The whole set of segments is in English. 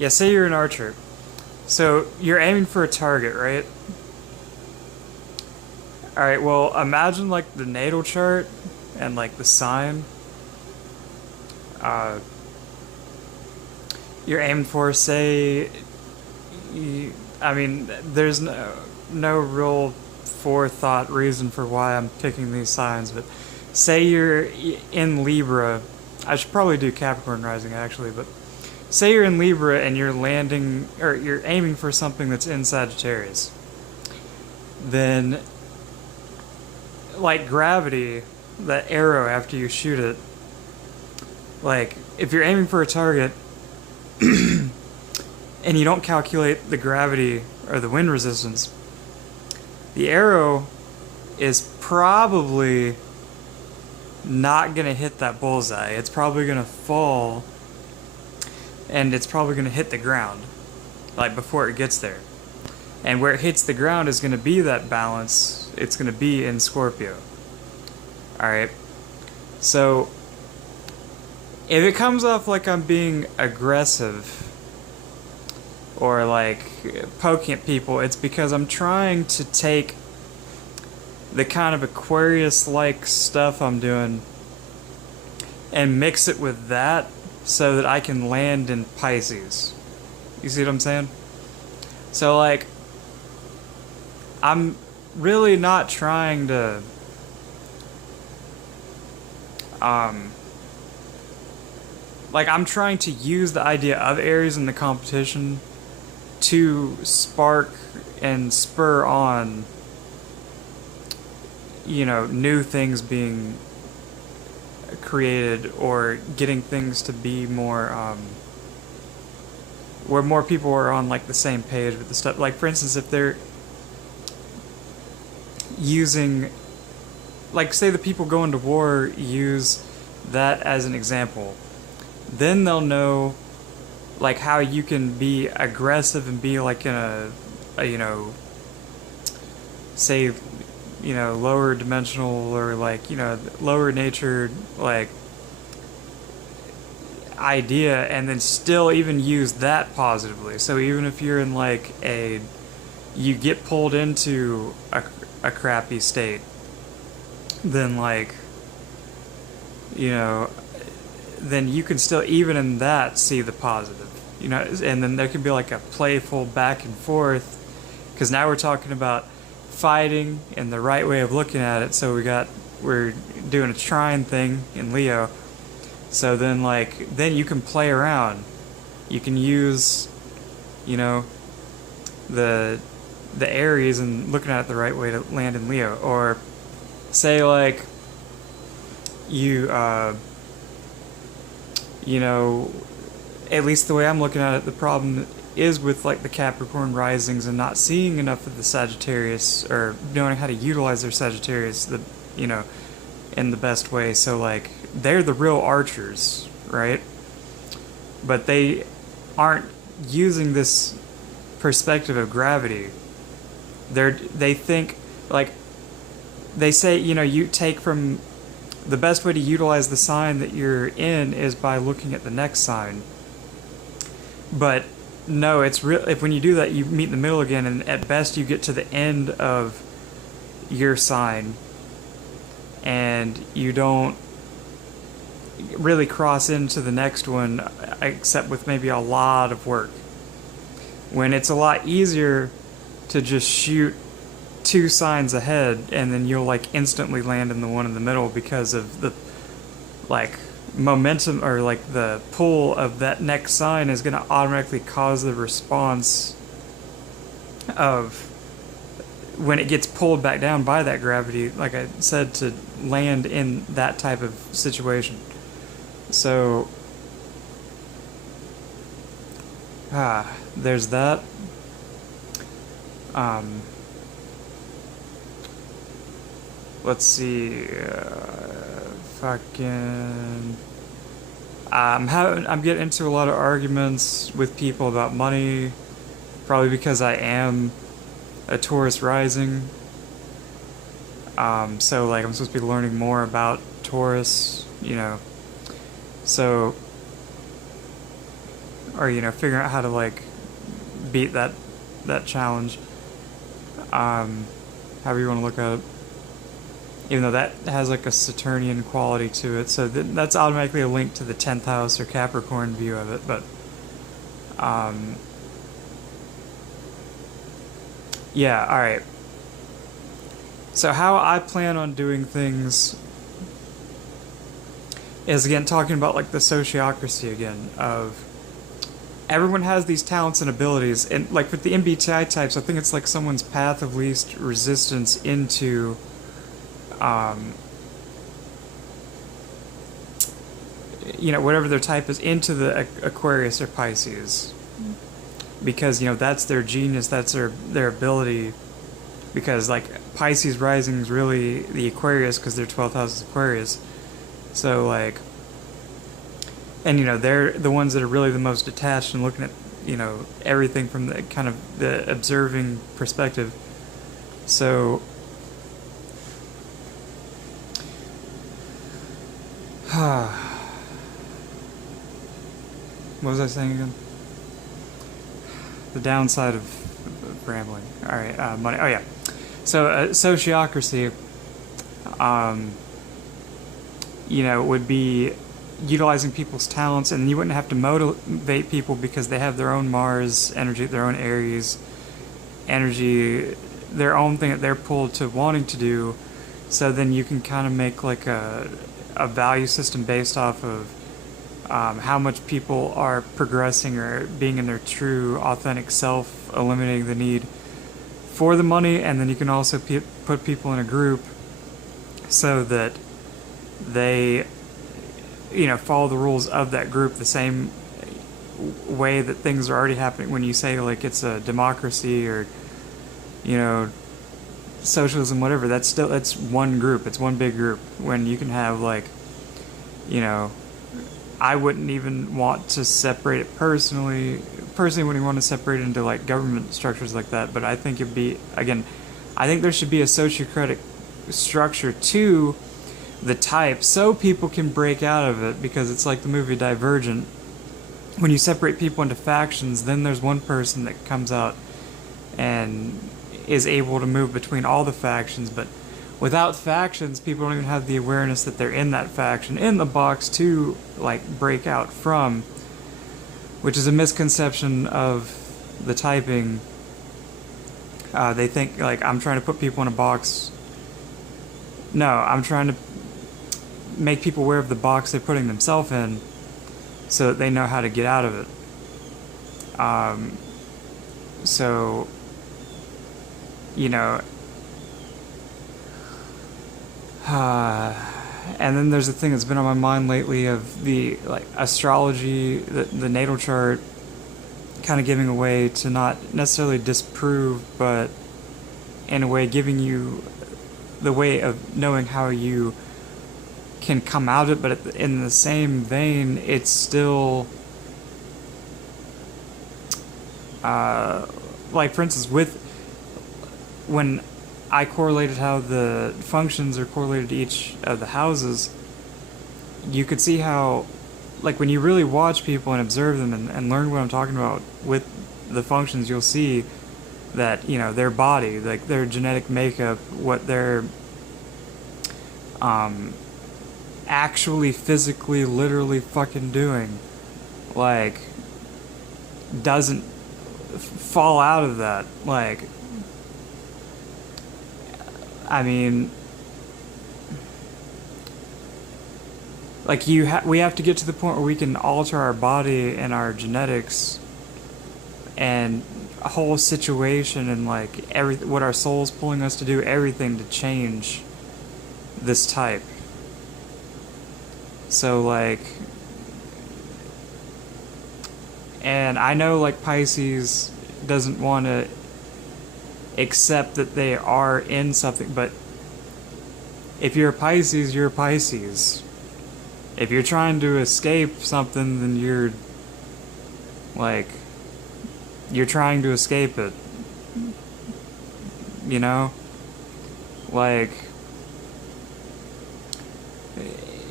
Yeah, say you're an archer. So you're aiming for a target, right? Alright, well, imagine like the natal chart and like the sign. Uh, you're aiming for, say, I mean, there's no real forethought reason for why I'm picking these signs, but say you're in Libra. I should probably do Capricorn rising actually, but say you're in Libra and you're landing or you're aiming for something that's in Sagittarius. Then, like gravity, that arrow after you shoot it, like if you're aiming for a target and you don't calculate the gravity or the wind resistance, the arrow is probably not going to hit that bullseye. It's probably going to fall and it's probably going to hit the ground, like before it gets there. And where it hits the ground is going to be that balance. It's going to be in Scorpio. Alright. So, if it comes off like I'm being aggressive or like poking at people, it's because I'm trying to take the kind of Aquarius-like stuff I'm doing and mix it with that so that I can land in Pisces. You see what I'm saying? So like, I'm really not trying to like I'm trying to use the idea of Aries in the competition to spark and spur on, you know, new things being created or getting things to be more where more people are on like the same page with the stuff. Like for instance, if they're using, like say the people going to war use that as an example, then they'll know like how you can be aggressive and be like in a you know, say, you know, lower dimensional or like, you know, lower natured like idea, and then still even use that positively. So even if you're in like you get pulled into a crappy state, then like, you know, then you can still even in that see the positive, you know, and then there can be like a playful back and forth, because now we're talking about fighting and the right way of looking at it. So we're doing a trine thing in Leo. So then like, then you can play around. You can use, you know, the Aries and looking at it the right way to land in Leo. Or say like you know, at least the way I'm looking at it, the problem is with like the Capricorn risings and not seeing enough of the Sagittarius or knowing how to utilize their Sagittarius, you know, in the best way. So like, they're the real archers, right? But they aren't using this perspective of gravity. They think, like, they say, you know, you take from the best way to utilize the sign that you're in is by looking at the next sign. But no, it's real. If when you do that, you meet in the middle again, and at best you get to the end of your sign, and you don't really cross into the next one, except with maybe a lot of work. When it's a lot easier to just shoot 2 signs ahead, and then you'll like instantly land in the one in the middle because of the like momentum or like the pull of that next sign is going to automatically cause the response of when it gets pulled back down by that gravity, like I said, to land in that type of situation. So there's that. Let's see. I'm getting into a lot of arguments with people about money, probably because I am a Taurus rising. So like I'm supposed to be learning more about Taurus, you know. So or figuring out how to like beat that challenge. However you want to look at it. Even though that has like a Saturnian quality to it, so that's automatically a link to the 10th house or Capricorn view of it. But yeah, all right. So how I plan on doing things is, again, talking about like the sociocracy again of everyone has these talents and abilities, and like with the MBTI types, I think it's like someone's path of least resistance into whatever their type is, into the Aquarius or Pisces, because that's their genius, that's their ability, because like Pisces rising is really the Aquarius because their 12th house is Aquarius. So like, and they're the ones that are really the most detached and looking at everything from the kind of the observing perspective. So what was I saying again? The downside of rambling. All right, money. Oh yeah. So sociocracy, would be utilizing people's talents, and you wouldn't have to motivate people because they have their own Mars energy, their own Aries energy, their own thing that they're pulled to wanting to do. So then you can kind of make like a value system based off of how much people are progressing or being in their true, authentic self, eliminating the need for the money, and then you can also put people in a group so that they, follow the rules of that group the same way that things are already happening. When you say like it's a democracy or, socialism, whatever, that's one group. It's one big group. When you can have like, I wouldn't even want to separate it personally. Personally, wouldn't want to separate it into like government structures like that. But I think it'd be, again, I think there should be a sociocratic structure to the type so people can break out of it, because it's like the movie Divergent. When you separate people into factions, then there's one person that comes out and is able to move between all the factions. But without factions, people don't even have the awareness that they're in that faction, in the box to like break out from, which is a misconception of the typing. They think like I'm trying to put people in a box. No, I'm trying to make people aware of the box they're putting themselves in so that they know how to get out of it. So, and then there's a thing that's been on my mind lately of the like astrology, the natal chart, kind of giving a way to not necessarily disprove, but in a way giving you the way of knowing how you can come out of it. But in the same vein, it's still like, for instance, when I correlated how the functions are correlated to each of the houses, you could see how, like, when you really watch people and observe them and learn what I'm talking about with the functions, you'll see that, their body, like their genetic makeup, what they're actually physically, literally fucking doing, like, doesn't fall out of that. Like, I mean, like, we have to get to the point where we can alter our body and our genetics and a whole situation and like what our soul's pulling us to do, everything to change this type. So like, and I know like Pisces doesn't want to accept that they are in something, but if you're a Pisces, you're a Pisces. If you're trying to escape something, then you're trying to escape it. Like,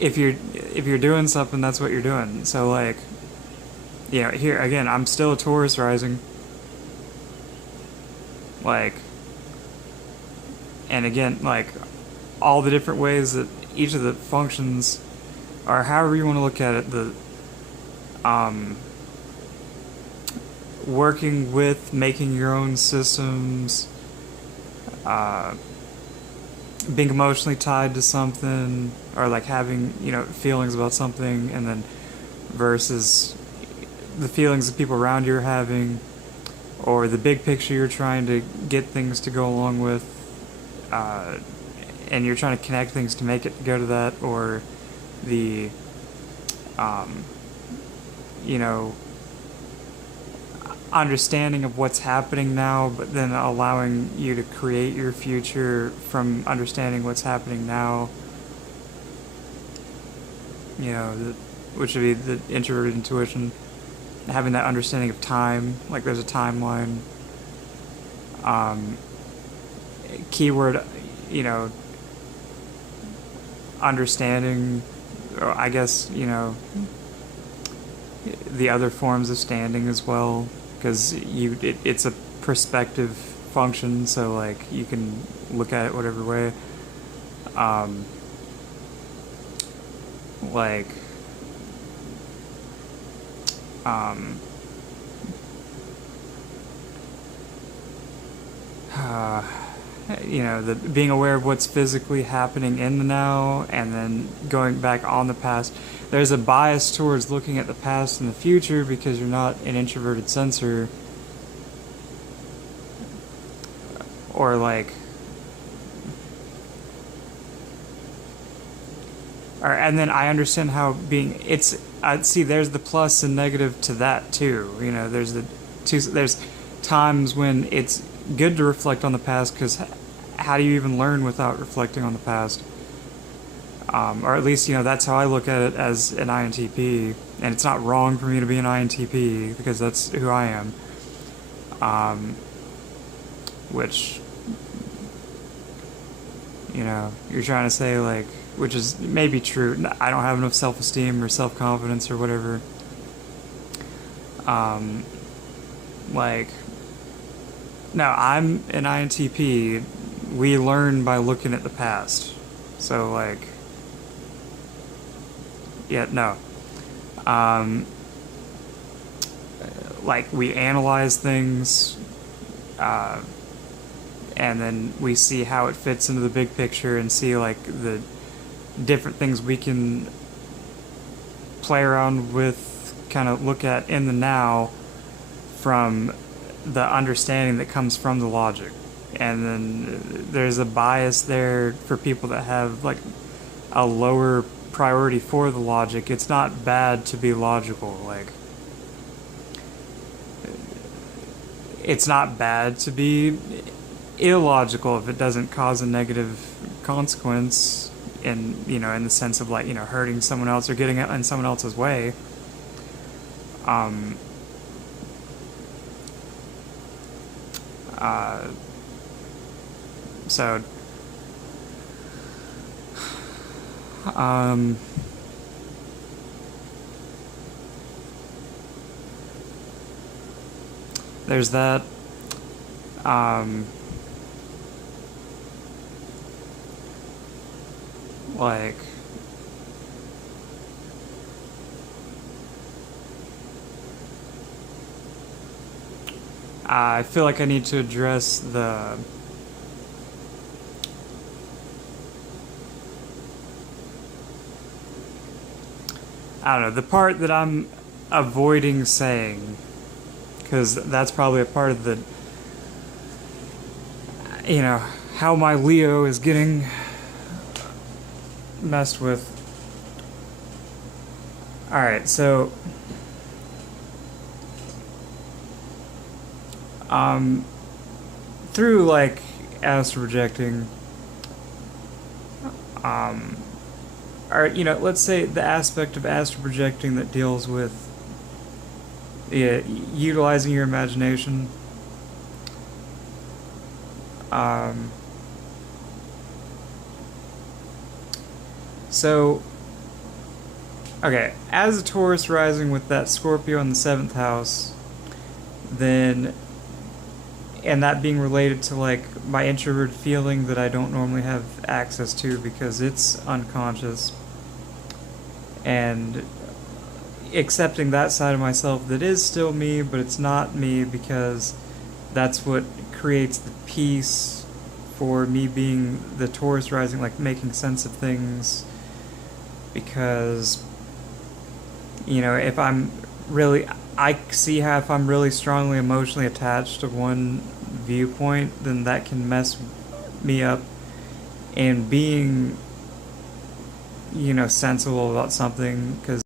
if you're doing something, that's what you're doing. So like, here again, I'm still a Taurus rising. Like, and again, like, all the different ways that each of the functions, or however you want to look at it, the working with, making your own systems, being emotionally tied to something, or like having, feelings about something, and then versus the feelings that people around you are having, or the big picture you're trying to get things to go along with, and you're trying to connect things to make it go to that, or the, understanding of what's happening now, but then allowing you to create your future from understanding what's happening now. Which would be the introverted intuition, having that understanding of time, like there's a timeline. Keyword, understanding, or I guess, the other forms of standing as well, because it's a perspective function, so like you can look at it whatever way. Like, the being aware of what's physically happening in the now, and then going back on the past. There's a bias towards looking at the past and the future because you're not an introverted sensor, or like, and then I understand how there's the plus and negative to that too. There's times when it's good to reflect on the past, because how do you even learn without reflecting on the past? Or at least, that's how I look at it as an INTP, and it's not wrong for me to be an INTP because that's who I am. Which, you're trying to say, like, which is maybe true. I don't have enough self-esteem or self-confidence or whatever. No, I'm an INTP. We learn by looking at the past. So, like, yeah, no. Like, we analyze things, and then we see how it fits into the big picture, and see, like, the different things we can play around with, kind of look at in the now from the understanding that comes from the logic. And then there's a bias there for people that have like a lower priority for the logic. It's not bad to be logical. Like, it's not bad to be illogical if it doesn't cause a negative consequence in the sense of, like, hurting someone else or getting in someone else's way. So, there's that. Like, I feel like I need to address the the part that I'm avoiding saying, because that's probably a part of the, how my Leo is getting messed with. Alright, so through, like, astral projecting, or, let's say the aspect of astral projecting that deals with utilizing your imagination, so, Okay, as a Taurus rising with that Scorpio in the 7th house, then, and that being related to like my introvert feeling that I don't normally have access to because it's unconscious, and accepting that side of myself that is still me, but it's not me because that's what creates the peace for me being the Taurus rising, like making sense of things. Because, you know, if I'm really, I see how if I'm really strongly emotionally attached to one viewpoint, then that can mess me up. And being, you know, sensible about something, because